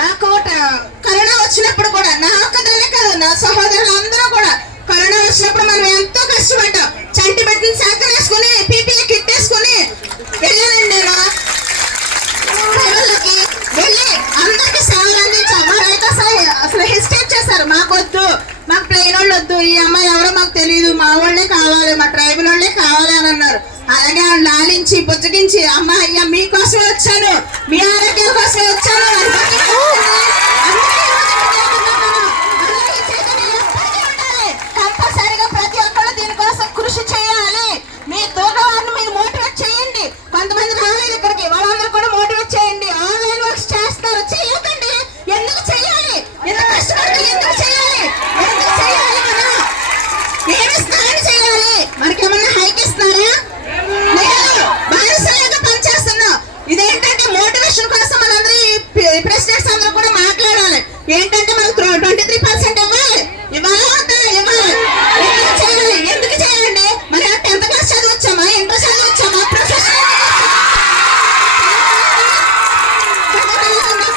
నాకు కరోనా వచ్చినప్పుడు కూడా నా ఒక్కదాన్నే కాదు, నా సహోదరులందరూ కూడా కరోనా వచ్చినప్పుడు మనం ఎంతో కష్టపడ్డాం. చంటి పెట్టిన శాఖలు వేసుకుని పీపీఈ కిట్ వేసుకుని వెళ్ళానండి. నేను ప్రజలకి వెళ్ళి అందరికి సేవలు అందించాం. వారైతే అసలు హెసిటేట్ చేశారు, మాకొద్దు, మాకు ప్లెయిన్ వాళ్ళు వద్దు, ఈ అమ్మాయి ఎవరో మాకు తెలియదు, మా వాళ్ళే కావాలి, మా ట్రైబల్ వాళ్ళే కావాలి అని అన్నారు. అలాగే లాలించి పుచ్చగించి అమ్మ అయ్యా మీకోసమే వచ్చాను, మీ ఆరోగ్యం కోసమే వచ్చాను కంపల్సరిగా ప్రతి ఒక్కరు దీనికోసం కృషి చేయాలి. మీ తోట వారిని మీరు మోటివేట్ చేయండి. కొంతమంది రాలేదు ఇక్కడికి, వాళ్ళందరూ కూడా మోటివేట్ చేయండి. ఆన్లైన్ వర్క్స్ చేస్తారు, చేయకండి. ఎందుకు చేయాలి? ఎందుకు కష్టపడి ఎందుకు చేయాలి? ఎందుకు చేయాలి? మనం ఏమి స్థాయి చేయాలి? మనకేమన్నా హైక్ ఇస్తున్నారా? బానిసలాగా పనిచేస్తున్నాం. ఇదేంటంటే మోటివేషన్ కోసం మనందరూ ప్రెసిడెంట్స్ అందరూ కూడా మాట్లాడాలి. ఏంటంటే